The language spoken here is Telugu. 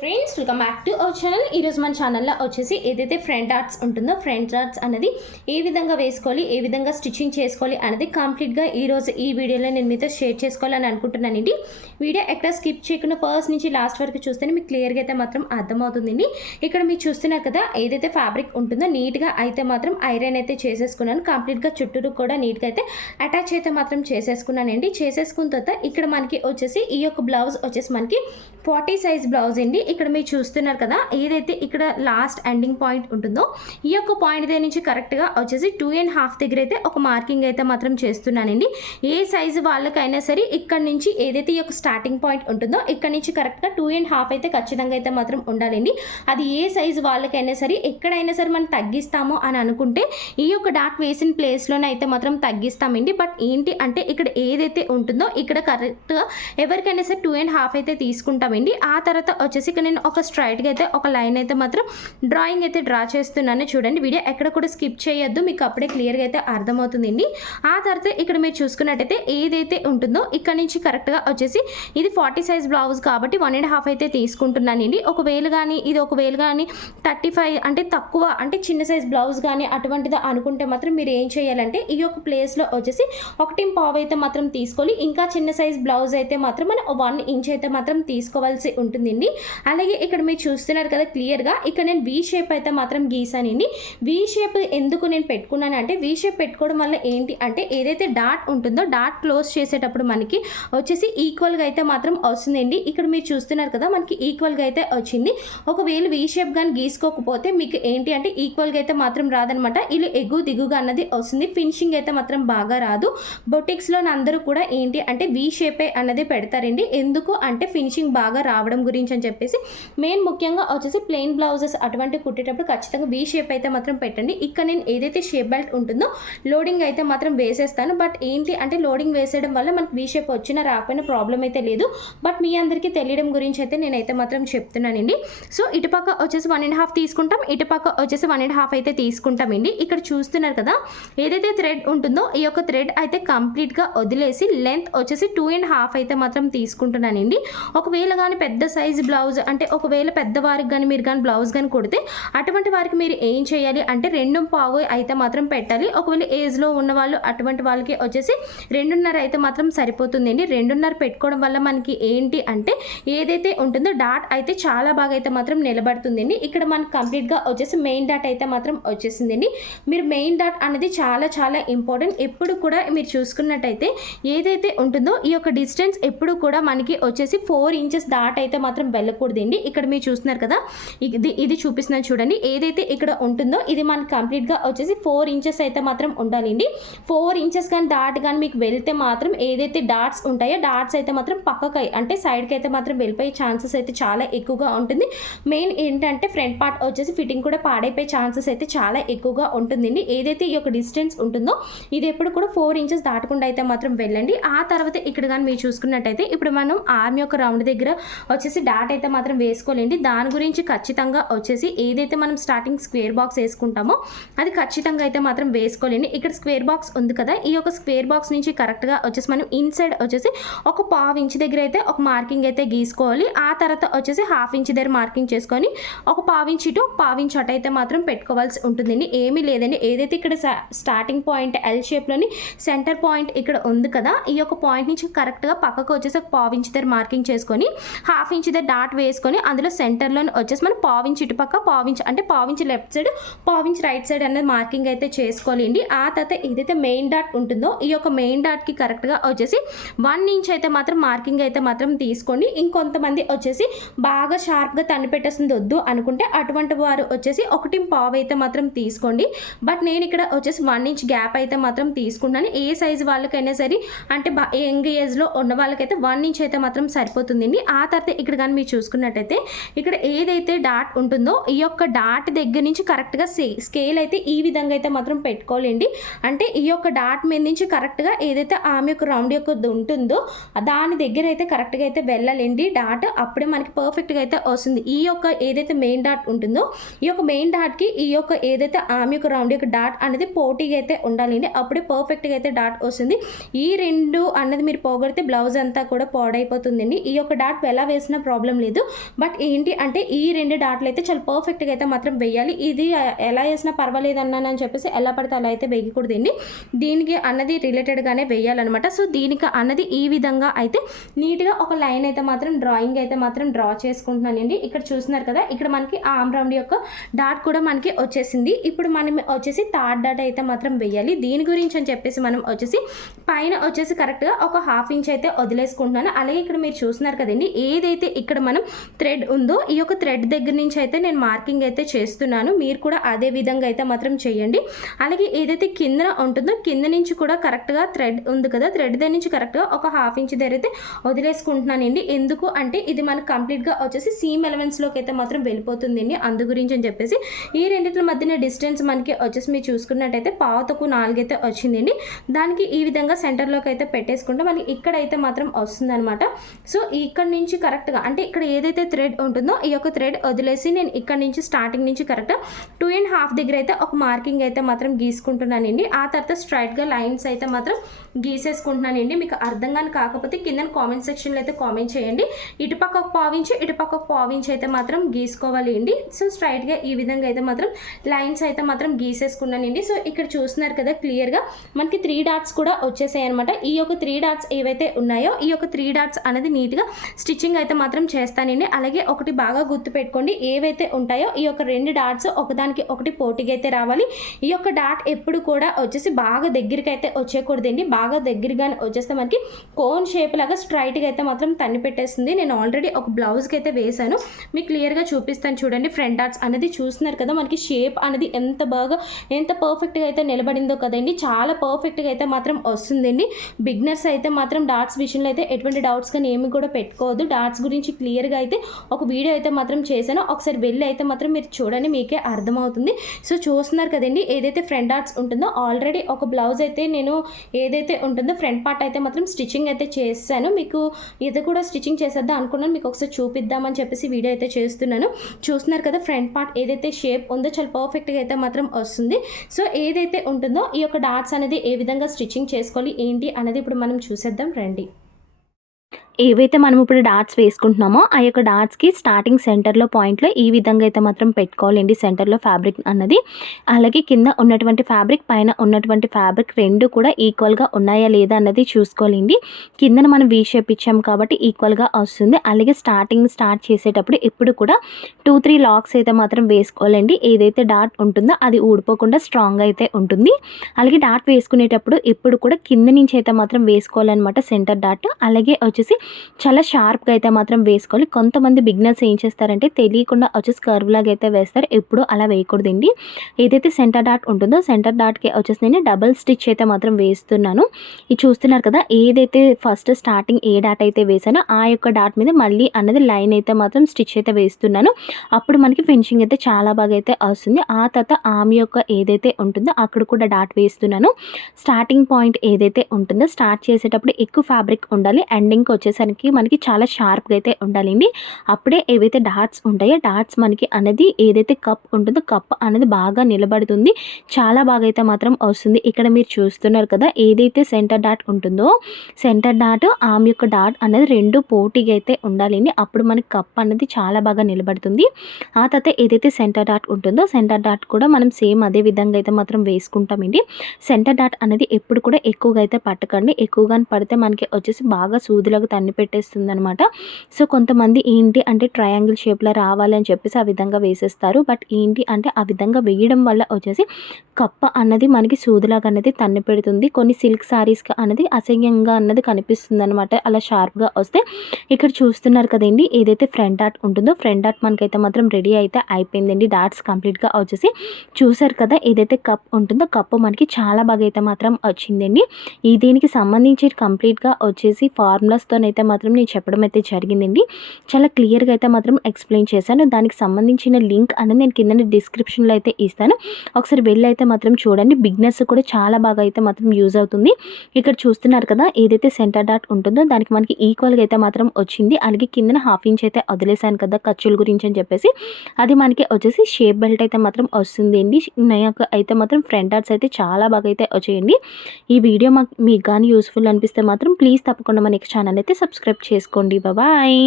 Friends welcome back to our channel. ఈరోజు మన ఛానల్లో వచ్చేసి ఏదైతే ఫ్రంట్ ఆర్ట్స్ ఉంటుందో ఫ్రంట్ ఆర్ట్స్ అనేది ఏ విధంగా వేసుకోవాలి, ఏ విధంగా స్టిచ్చింగ్ చేసుకోవాలి అనేది కంప్లీట్గా ఈరోజు ఈ వీడియోలో నేను మీతో షేర్ చేసుకోవాలని అనుకుంటున్నానండి. వీడియో ఎక్కడ స్కిప్ చేయకుండా ఫస్ట్ నుంచి లాస్ట్ వరకు చూస్తేనే మీకు క్లియర్గా అయితే మాత్రం అర్థమవుతుందండి. ఇక్కడ మీరు చూస్తున్నారు కదా, ఏదైతే ఫ్యాబ్రిక్ ఉంటుందో నీట్గా అయితే మాత్రం ఐరన్ అయితే చేసేసుకున్నాను. కంప్లీట్గా చుట్టూరు కూడా నీట్గా అయితే అటాచ్ అయితే మాత్రం చేసేసుకున్నానండి. చేసేసుకున్న తర్వాత ఇక్కడ మనకి వచ్చేసి ఈ యొక్క బ్లౌజ్ వచ్చేసి మనకి 40 సైజ్ బ్లౌజ్ అండి. ఇక్కడ మీరు చూస్తున్నారు కదా, ఏదైతే ఇక్కడ లాస్ట్ ఎండింగ్ పాయింట్ ఉంటుందో ఈ యొక్క పాయింట్ దగ్గర నుంచి కరెక్ట్గా వచ్చేసి 2.5 దగ్గర అయితే ఒక మార్కింగ్ అయితే మాత్రం చేస్తున్నానండి. ఏ సైజు వాళ్ళకైనా సరే ఇక్కడ నుంచి ఏదైతే ఈ యొక్క స్టార్టింగ్ పాయింట్ ఉంటుందో ఇక్కడ నుంచి కరెక్ట్గా 2.5 అయితే ఖచ్చితంగా అయితే మాత్రం ఉండాలండి. అది ఏ సైజు వాళ్ళకైనా సరే ఎక్కడైనా సరే మనం తగ్గిస్తాము అని అనుకుంటే ఈ యొక్క డాట్ వేసిన ప్లేస్లోనే అయితే మాత్రం తగ్గిస్తామండి. బట్ ఏంటి అంటే ఇక్కడ ఏదైతే ఉంటుందో ఇక్కడ కరెక్ట్గా ఎవరికైనా సరే 2.5 అయితే తీసుకుంటామండి. ఆ తర్వాత వచ్చేసి ఇక్కడ నేను ఒక స్ట్రైట్గా అయితే ఒక లైన్ అయితే మాత్రం డ్రాయింగ్ అయితే డ్రా చేస్తున్నాను. చూడండి, వీడియో ఎక్కడ కూడా స్కిప్ చేయొద్దు, మీకు అప్పుడే క్లియర్గా అయితే అర్థమవుతుందండి. ఆ తర్వాత ఇక్కడ మీరు చూసుకున్నట్టయితే ఏదైతే ఉంటుందో ఇక్కడ నుంచి కరెక్ట్గా వచ్చేసి ఇది 40 సైజ్ బ్లౌజ్ కాబట్టి 1.5 అయితే తీసుకుంటున్నానండి. ఒకవేళ కానీ ఇది ఒకవేళ కానీ 35 అంటే తక్కువ అంటే చిన్న సైజ్ బ్లౌజ్ కానీ అటువంటిది అనుకుంటే మాత్రం మీరు ఏం చేయాలంటే ఈ యొక్క ప్లేస్లో వచ్చేసి 1.5 అయితే మాత్రం తీసుకోవాలి. ఇంకా చిన్న సైజ్ బ్లౌజ్ అయితే మాత్రం మనం 1 ఇంచ్ అయితే మాత్రం తీసుకోవాల్సి ఉంటుందండి. అలాగే ఇక్కడ మీరు చూస్తున్నారు కదా క్లియర్గా, ఇక్కడ నేను వీ షేప్ అయితే మాత్రం గీసానండి. వీ షేప్ ఎందుకు నేను పెట్టుకున్నాను అంటే వీ షేప్ పెట్టుకోవడం వల్ల ఏంటి అంటే ఏదైతే డాట్ ఉంటుందో డాట్ క్లోజ్ చేసేటప్పుడు మనకి వచ్చేసి ఈక్వల్గా అయితే మాత్రం వస్తుందండి. ఇక్కడ మీరు చూస్తున్నారు కదా, మనకి ఈక్వల్గా అయితే వచ్చింది. ఒకవేళ వీ షేప్ కానీ గీసుకోకపోతే మీకు ఏంటి అంటే ఈక్వల్గా అయితే మాత్రం రాదనమాట. ఇలా ఎగు దిగుగా అన్నది వస్తుంది, ఫినిషింగ్ అయితే మాత్రం బాగా రాదు. బొటిక్స్లో అందరూ కూడా ఏంటి అంటే వీ షేపే అన్నది పెడతారండి. ఎందుకు అంటే ఫినిషింగ్ బాగా రావడం గురించి అని చెప్పేసి. మెయిన్ ముఖ్యంగా వచ్చేసి ప్లెయిన్ బ్లౌజెస్ అటువంటి కుట్టేటప్పుడు ఖచ్చితంగా వీ షేప్ అయితే మాత్రం పెట్టండి. ఇక్కడ నేను ఏదైతే షేప్ బెల్ట్ ఉంటుందో లోడింగ్ అయితే మాత్రం వేసేస్తాను. బట్ ఏంటి అంటే లోడింగ్ వేసేయడం వల్ల మనకు వీ షేప్ వచ్చినా రాకపోయినా ప్రాబ్లం అయితే లేదు. బట్ మీ అందరికీ తెలియడం గురించి అయితే నేనైతే మాత్రం చెప్తున్నానండి. సో ఇటుపక్క వచ్చేసి 1.5 తీసుకుంటాం, ఇటుపక్క వచ్చేసి 1.5 అయితే తీసుకుంటామండి. ఇక్కడ చూస్తున్నారు కదా, ఏదైతే థ్రెడ్ ఉంటుందో ఈ యొక్క థ్రెడ్ అయితే కంప్లీట్గా వదిలేసి లెంత్ వచ్చేసి 2.5 అయితే మాత్రం తీసుకుంటున్నానండి. ఒకవేళ కానీ పెద్ద సైజ్ బ్లౌజ్ అంటే ఒకవేళ పెద్దవారికి కానీ మీరు కానీ బ్లౌజ్ కానీ కుడితే అటువంటి వారికి మీరు ఏం చేయాలి అంటే 2.5 అయితే మాత్రం పెట్టాలి. ఒకవేళ ఏజ్లో ఉన్న వాళ్ళు అటువంటి వాళ్ళకి వచ్చేసి 2.5 అయితే మాత్రం సరిపోతుందండి. 2.5 పెట్టుకోవడం వల్ల మనకి ఏంటి అంటే ఏదైతే ఉంటుందో డాట్ అయితే చాలా బాగా అయితే మాత్రం నిలబడుతుందండి. ఇక్కడ మనకు కంప్లీట్గా వచ్చేసి మెయిన్ డాట్ అయితే మాత్రం వచ్చేసిందండి. మీరు మెయిన్ డాట్ అనేది చాలా చాలా ఇంపార్టెంట్. ఎప్పుడు కూడా మీరు చూసుకున్నట్టయితే ఏదైతే ఉంటుందో ఈ యొక్క డిస్టెన్స్ ఎప్పుడు కూడా మనకి వచ్చేసి 4 ఇంచెస్ డాట్ అయితే మాత్రం వెళ్ళకూడదండి. ఇక్కడ మీరు చూస్తున్నారు కదా, ఇది చూపిస్తున్నాను చూడండి, ఏదైతే ఇక్కడ ఉంటుందో ఇది మనకి కంప్లీట్గా వచ్చేసి 4 ఇంచెస్ అయితే మాత్రం ఉండాలండి. 4 ఇంచెస్ కానీ డాట్ కానీ మీకు వెళ్తే మాత్రం ఏదైతే డాట్స్ ఉంటాయో డాట్స్ అయితే మాత్రం పక్కకి అంటే సైడ్కి అయితే మాత్రం వెళ్ళిపోయే ఛాన్సెస్ అయితే చాలా ఎక్కువగా ఉంటుంది. మెయిన్ ఏంటంటే ఫ్రంట్ పార్ట్ వచ్చేసి ఫిట్టింగ్ కూడా పాడైపోయే ఛాన్సెస్ అయితే చాలా ఎక్కువగా ఉంటుందండి. ఏదైతే ఈ యొక్క డిస్టెన్స్ ఉంటుందో ఇది ఎప్పుడు కూడా 4 ఇంచెస్ దాటకుండా అయితే మాత్రం వెళ్ళండి. ఆ తర్వాత ఇక్కడ కానీ మీరు చూసుకున్నట్టయితే ఇప్పుడు మనం ఆర్మ్ యొక్క రౌండ్ దగ్గర వచ్చేసి డాట్ అయితే మాత్రం వేసుకోలేండి. దాని గురించి ఖచ్చితంగా వచ్చేసి ఏదైతే మనం స్టార్టింగ్ స్క్వేర్ బాక్స్ వేసుకుంటామో అది ఖచ్చితంగా అయితే మాత్రం వేసుకోలేండి. ఇక్కడ స్క్వేర్ బాక్స్ ఉంది కదా, ఈ యొక్క స్క్వేర్ బాక్స్ నుంచి కరెక్ట్గా వచ్చేసి మనం ఇన్సైడ్ వచ్చేసి ఒక 1/2 ఇంచ్ దగ్గర అయితే ఒక మార్కింగ్ అయితే గీసుకోవాలి. ఆ తర్వాత వచ్చేసి 1/2 ఇంచ్ దగ్గర మార్కింగ్ చేసుకొని ఒక 1/2 ఇంచ్ ఇటు 1/2 ఇంచ్ అటు అయితే మాత్రం పెట్టుకోవాల్సి ఉంటుందండి. ఏమీ లేదండి, ఏదైతే ఇక్కడ స్టార్టింగ్ పాయింట్ ఎల్ షేప్లోని సెంటర్ పాయింట్ ఇక్కడ ఉంది కదా, ఈ యొక్క పాయింట్ నుంచి కరెక్ట్గా పక్కకు వచ్చేసి ఒక 1/2 ఇంచ్ దగ్గర మార్కింగ్ చేసుకొని 1/2 ఇంచ్ దగ్గర డాట్ వేసుకొని అందులో సెంటర్లో వచ్చేసి మనం 1/2 ఇంచ్ ఇటుపక్క 1/2 ఇంచ్ అంటే 1/2 inch left side 1/2 inch right side అనేది మార్కింగ్ అయితే చేసుకోవాలండి. ఆ తర్వాత ఏదైతే మెయిన్ డాట్ ఉంటుందో ఈ యొక్క మెయిన్ డాట్కి కరెక్ట్గా వచ్చేసి 1 ఇంచ్ అయితే మాత్రం మార్కింగ్ అయితే మాత్రం తీసుకోండి. ఇంకొంతమంది వచ్చేసి బాగా షార్ప్గా తన్ని పెట్టేస్తుంది వద్దు అనుకుంటే అటువంటి వారు వచ్చేసి 1.5 అయితే మాత్రం తీసుకోండి. బట్ నేను ఇక్కడ వచ్చేసి 1 ఇంచ్ గ్యాప్ అయితే మాత్రం తీసుకున్నాను. ఏ సైజు వాళ్ళకైనా సరే అంటే యంగ్ ఏజ్లో ఉన్న వాళ్ళకైతే 1 ఇంచ్ అయితే మాత్రం సరిపోతుందండి. ఆ తర్వాత ఇక్కడ కానీ మీరు చూసుకున్నట్టయితే ఇక్కడ ఏదైతే డాట్ ఉంటుందో ఈ యొక్క డాట్ దగ్గర నుంచి కరెక్ట్గా స్కేల్ అయితే ఈ విధంగా అయితే మాత్రం పెట్టుకోవాలండి. అంటే ఈ యొక్క డాట్ మీద నుంచి కరెక్ట్గా ఏదైతే ఆమె యొక్క రౌండ్ యొక్క ఉంటుందో దాని దగ్గర అయితే కరెక్ట్గా అయితే వెళ్ళాలండి డాట్, అప్పుడే మనకి పర్ఫెక్ట్గా అయితే వస్తుంది. ఈ యొక్క ఏదైతే మెయిన్ డాట్ ఉంటుందో ఈ యొక్క మెయిన్ డాట్కి ఈ యొక్క ఏదైతే ఆమె యొక్క రౌండ్ యొక్క డాట్ అనేది పోటీగా అయితే ఉండాలండి, అప్పుడే పర్ఫెక్ట్గా అయితే డాట్ వస్తుంది. ఈ రెండు అన్నది మీరు పోగొడితే బ్లౌజ్ అంతా కూడా పాడైపోతుందండి. ఈ యొక్క డాట్ ఎలా వేసినా ప్రాబ్లం లేదు. బట్ ఏంటి అంటే ఈ 2 డాట్లు అయితే చాలా పర్ఫెక్ట్గా అయితే మాత్రం వేయాలి. ఇది ఎలా వేసినా పర్వాలేదు అన్నానని చెప్పేసి ఎలా పడితే అలా అయితే వేయకూడదండి. దీనికి అన్నది రిలేటెడ్గానే వేయాలన్నమాట. సో దీనికి అన్నది ఈ విధంగా అయితే నీట్గా ఒక లైన్ అయితే మాత్రం డ్రాయింగ్ అయితే మాత్రం డ్రా చేసుకుంటున్నానండి. ఇక్కడ చూస్తున్నారు కదా, ఇక్కడ మనకి ఆర్మ్ రౌండ్ యొక్క డాట్ కూడా మనకి వచ్చేసింది. ఇప్పుడు మనం వచ్చేసి థర్డ్ డాట్ అయితే మాత్రం వేయాలి. దీని గురించి అని చెప్పేసి మనం వచ్చేసి పైన వచ్చేసి కరెక్ట్గా ఒక 1/2 ఇంచ్ అయితే వదిలేసుకుంటున్నాను. అలాగే ఇక్కడ మీరు చూస్తున్నారు కదండి, ఏదైతే ఇక్కడ మనం థ్రెడ్ ఉందో ఈ యొక్క థ్రెడ్ దగ్గర నుంచి అయితే నేను మార్కింగ్ అయితే చేస్తున్నాను. మీరు కూడా అదే విధంగా అయితే మాత్రం చేయండి. అలాగే ఏదైతే కింద ఉంటుందో కింద నుంచి కూడా కరెక్ట్గా థ్రెడ్ ఉంది కదా, థ్రెడ్ దగ్గర నుంచి కరెక్ట్గా ఒక 1/2 ఇంచ్ దగ్గర అయితే వదిలేసుకుంటున్నానండి. ఎందుకు అంటే ఇది మనకు కంప్లీట్గా వచ్చేసి సీమ్ ఎలిమెంట్స్లోకి అయితే మాత్రం వెళ్ళిపోతుందండి. అందు గురించి అని చెప్పేసి ఈ రెండింటి మధ్యన డిస్టెన్స్ మనకి వచ్చేసి మీరు చూసుకున్నట్టయితే 4 అయితే వచ్చిందండి. దానికి ఈ విధంగా సెంటర్లోకి అయితే పెట్టేసుకుంటే మనకి ఇక్కడైతే మాత్రం వస్తుంది అనమాట. సో ఇక్కడ నుంచి కరెక్ట్గా అంటే ఇక్కడ ఏదైతే థ్రెడ్ ఉంటుందో ఈ యొక్క థ్రెడ్ వదిలేసి నేను ఇక్కడ నుంచి స్టార్టింగ్ నుంచి కరెక్ట్గా 2.5 దగ్గర అయితే ఒక మార్కింగ్ అయితే మాత్రం గీసుకుంటున్నానండి. ఆ తర్వాత స్ట్రైట్గా లైన్స్ అయితే మాత్రం గీసేసుకుంటున్నానండి. మీకు అర్థం కానీ కాకపోతే కింద కామెంట్ సెక్షన్లో అయితే కామెంట్ చేయండి. ఇటుపక్క ఒక 1/4 ఇంచ్ ఇటుపక్క ఒక 1/4 ఇంచ్ అయితే మాత్రం గీసుకోవాలి అండి. సో స్ట్రైట్గా ఈ విధంగా అయితే మాత్రం లైన్స్ అయితే మాత్రం గీసేసుకున్నానండి. సో ఇక్కడ చూస్తున్నారు కదా క్లియర్గా మనకి 3 డాట్స్ కూడా వచ్చేసాయి అనమాట. ఈ యొక్క 3 డాట్స్ ఏవైతే ఉన్నాయో ఈ యొక్క 3 డాట్స్ అనేది నీట్గా స్టిచ్చింగ్ అయితే మాత్రం చేస్తానండి. అలాగే ఒకటి బాగా గుర్తుపెట్టుకోండి, ఏవైతే ఉంటాయో ఈ యొక్క 2 డాట్స్ ఒకదానికి ఒకటి పోటీగా అయితే రావాలి. ఈ యొక్క డాట్ ఎప్పుడు కూడా వచ్చేసి బాగా దగ్గరికి అయితే వచ్చేయకూడదండి. బాగా దగ్గరగా వచ్చేస్తే మనకి కోన్ షేప్ లాగా స్ట్రైట్గా అయితే మాత్రం తన్ని పెట్టేస్తుంది. నేను ఆల్రెడీ ఒక బ్లౌజ్కి అయితే వేసాను, మీకు క్లియర్గా చూపిస్తాను చూడండి. ఫ్రంట్ డాట్స్ అనేది చూస్తున్నారు కదా, మనకి షేప్ అనేది ఎంత పర్ఫెక్ట్గా అయితే నిలబడిందో కదండి. చాలా పర్ఫెక్ట్గా అయితే మాత్రం వస్తుందండి. బిగినర్స్ అయితే మాత్రం డాట్స్ విషయంలో అయితే ఎటువంటి డౌట్స్ కానీ ఏమి కూడా పెట్టుకోవద్దు. డాట్స్ గురించి క్లియర్గా అయితే ఒక వీడియో అయితే మాత్రం చేశాను, ఒకసారి వెళ్ళి అయితే మాత్రం మీరు చూడండి, మీకే అర్థమవుతుంది. సో చూస్తున్నారు కదండి, ఏదైతే ఫ్రంట్ డాట్స్ ఉంటుందో ఆల్రెడీ ఒక బ్లౌజ్ అయితే నేను ఏదైతే ఉంటుందో ఫ్రంట్ పార్ట్ అయితే మాత్రం స్టిచ్చింగ్ అయితే చేశాను. మీకు ఇది కూడా స్టిచ్చింగ్ చేసేద్దాం అనుకున్నాను, మీకు ఒకసారి చూపిద్దామని చెప్పేసి వీడియో అయితే చేస్తున్నాను. చూస్తున్నారు కదా, ఫ్రంట్ పార్ట్ ఏదైతే షేప్ ఉందో చాలా పర్ఫెక్ట్గా అయితే మాత్రం వస్తుంది. సో ఏదైతే ఉంటుందో ఈ యొక్క డాట్స్ అనేది ఏ విధంగా స్టిచ్చింగ్ చేసుకోవాలి ఏంటి అనేది ఇప్పుడు మనం చూసేద్దాం రండి. ఏవైతే మనం ఇప్పుడు డాట్స్ వేసుకుంటున్నామో ఆ యొక్క డాట్స్కి స్టార్టింగ్ సెంటర్లో పాయింట్లో ఈ విధంగా అయితే మాత్రం పెట్టుకోవాలండి. సెంటర్లో ఫ్యాబ్రిక్ అన్నది, అలాగే కింద ఉన్నటువంటి ఫ్యాబ్రిక్ పైన ఉన్నటువంటి ఫ్యాబ్రిక్ రెండు కూడా ఈక్వల్గా ఉన్నాయా లేదా అన్నది చూసుకోవాలండి. కిందన మనం వీ షేప్ ఇచ్చాము కాబట్టి ఈక్వల్గా వస్తుంది. అలాగే స్టార్ట్ చేసేటప్పుడు ఎప్పుడు కూడా 2-3 లాక్స్ అయితే మాత్రం వేసుకోవాలండి. ఏదైతే డాట్ ఉంటుందో అది ఊడిపోకుండా స్ట్రాంగ్ అయితే ఉంటుంది. అలాగే డాట్ వేసుకునేటప్పుడు ఎప్పుడు కూడా కింద నుంచి అయితే మాత్రం వేసుకోవాలన్నమాట సెంటర్ డాట్. అలాగే వచ్చేసి చాలా షార్ప్గా అయితే మాత్రం వేసుకోవాలి. కొంతమంది బిగినర్స్ ఏం చేస్తారంటే తెలియకుండా వచ్చేసి కర్వ్ లాగా అయితే వేస్తారు, ఎప్పుడు అలా వేయకూడదండి. ఏదైతే సెంటర్ డాట్ ఉంటుందో సెంటర్ డాట్కి వచ్చేసి నేను డబల్ స్టిచ్ అయితే మాత్రం వేస్తున్నాను. ఇది చూస్తున్నారు కదా, ఏదైతే ఫస్ట్ స్టార్టింగ్ ఏ డాట్ అయితే వేసానో ఆ యొక్క డాట్ మీద మళ్ళీ అన్నది లైన్ అయితే మాత్రం స్టిచ్ అయితే వేస్తున్నాను. అప్పుడు మనకి ఫినిషింగ్ అయితే చాలా బాగా అయితే వస్తుంది. ఆ తర్వాత ఆమె యొక్క ఏదైతే ఉంటుందో అక్కడ కూడా డాట్ వేస్తున్నాను. స్టార్టింగ్ పాయింట్ ఏదైతే ఉంటుందో స్టార్ట్ చేసేటప్పుడు ఎక్కువ ఫ్యాబ్రిక్ ఉండాలి, ఎండింగ్కి వచ్చేసరికి మనకి చాలా షార్ప్గా అయితే ఉండాలండి. అప్పుడే ఏవైతే డాట్స్ ఉంటాయో డాట్స్ మనకి అనేది ఏదైతే కప్ ఉంటుందో కప్ అనేది బాగా నిలబడుతుంది, చాలా బాగా అయితే మాత్రం వస్తుంది. ఇక్కడ మీరు చూస్తున్నారు కదా, ఏదైతే సెంటర్ డాట్ ఉంటుందో సెంటర్ డాట్ ఆమె యొక్క డాట్ అనేది రెండు పోటీగా అయితే ఉండాలండి. అప్పుడు మనకి కప్ అనేది చాలా బాగా నిలబడుతుంది. ఆ తర్వాత ఏదైతే సెంటర్ డాట్ ఉంటుందో సెంటర్ డాట్ కూడా మనం సేమ్ అదే విధంగా అయితే మాత్రం వేసుకుంటామండి. సెంటర్ డాట్ అనేది ఎప్పుడు కూడా ఎక్కువగా అయితే పట్టకండి, ఎక్కువగా పడితే మనకి వచ్చేసి బాగా సూదిలోకి తన్ని పెట్టేస్తుంది అనమాట. సో కొంతమంది ఏంటి అంటే ట్రయాంగిల్ షేప్లో రావాలి అని చెప్పేసి ఆ విధంగా వేసేస్తారు. బట్ ఏంటి అంటే ఆ విధంగా వేయడం వల్ల వచ్చేసి కప్ప అన్నది మనకి సూదిలాగా అనేది తన్ని పెడుతుంది. కొన్ని సిల్క్ శారీస్కి అన్నది అసహ్యంగా అన్నది కనిపిస్తుంది అనమాట అలా షార్ప్గా వస్తే. ఇక్కడ చూస్తున్నారు కదండి, ఏదైతే ఫ్రంట్ డాట్ ఉంటుందో ఫ్రంట్ డాట్ మనకైతే మాత్రం రెడీ అయితే అయిపోయిందండి. డాట్స్ కంప్లీట్గా వచ్చేసి చూసారు కదా, ఏదైతే కప్ ఉంటుందో కప్పు మనకి చాలా బాగా అయితే మాత్రం వచ్చిందండి. ఈ దీనికి సంబంధించి కంప్లీట్గా వచ్చేసి ఫార్ములాస్తోనైతే మాత్రం నేను చెప్పడం అయితే జరిగిందండి. చాలా క్లియర్గా అయితే మాత్రం ఎక్స్ప్లెయిన్ చేశాను. దానికి సంబంధించిన లింక్ అనేది నేను కింద డిస్క్రిప్షన్లో అయితే ఇస్తాను, ఒకసారి వెళ్ళి అయితే మాత్రం చూడండి. బిగినర్స్ కూడా చాలా బాగా అయితే మాత్రం యూజ్ అవుతుంది. ఇక్కడ చూస్తున్నారు కదా, ఏదైతే సెంటర్ డాట్ ఉంటుందో దానికి మనకి ఈక్వల్గా అయితే మాత్రం వచ్చింది. అలాగే కింద 1/2 ఇంచ్ అయితే వదిలేసాను కదా ఖర్చుల గురించి అని చెప్పేసి, అది మనకి వచ్చేసి షేప్ బెల్ట్ అయితే మాత్రం వస్తుంది అండి. నాకు అయితే మాత్రం ఫ్రంట్ డాట్స్ అయితే చాలా బాగా అయితే వచ్చేయండి. ఈ వీడియో మీకు కానీ యూస్ఫుల్ అనిపిస్తే మాత్రం ప్లీజ్ తప్పకుండా మన నెక్స్ట్ ఛానల్ అయితే సబ్స్క్రైబ్ చేసుకోండి. బాయ్.